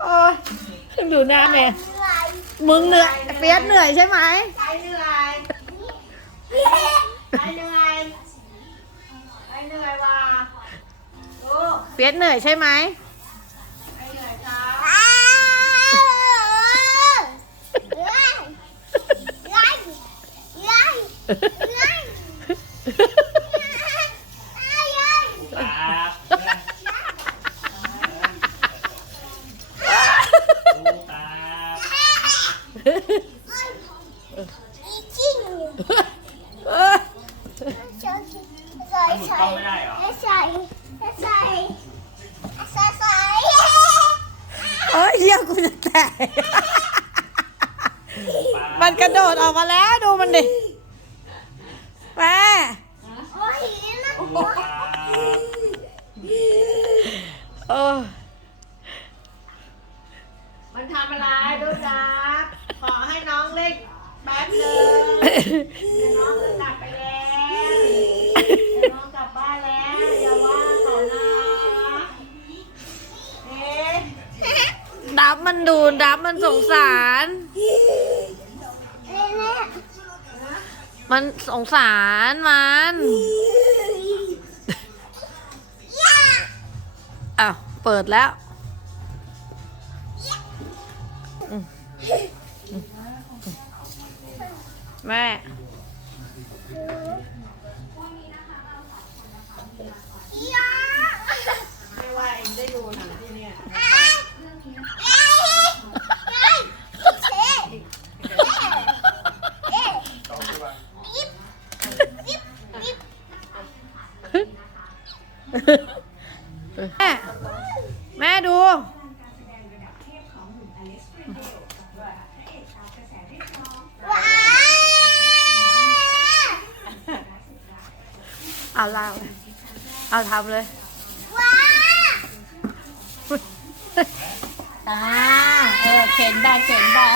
โอ้ยดูหน้าแม่ มึงเหนื่อยเปียสเหนื่อยใช่ไหมใครเหนื่อยใครเหนื่อยใครเหนื่อยว่ะลูกเปียสเหนื่อยใช่ไหมใครเหนื่อยครับครับ ออมันหมุนกล้องไม่ได้เหรอเอ้ยเฮียกูจะแตกมันกระโดดออกมาแล้วดูมันดิแม่ดูครับเออมันทำอะไรลูกรัก ขอให้น้องเล็กแป๊บหนึงให้น้องกลับไปแล้วน้องกลับบ้านแล้วอย่าว่าเขานะเอ๊ะดับมันดูดับมันสงสาร มันสงสารมันอ้าวเปิดแล้วอืมอืม แม่ ไม่ว่าเองได้ดูหนังที่เนี่ยแม่ แม่ดู เอาเล่าเลยเอาทำเลยตาเออเข็นได้เข็นได้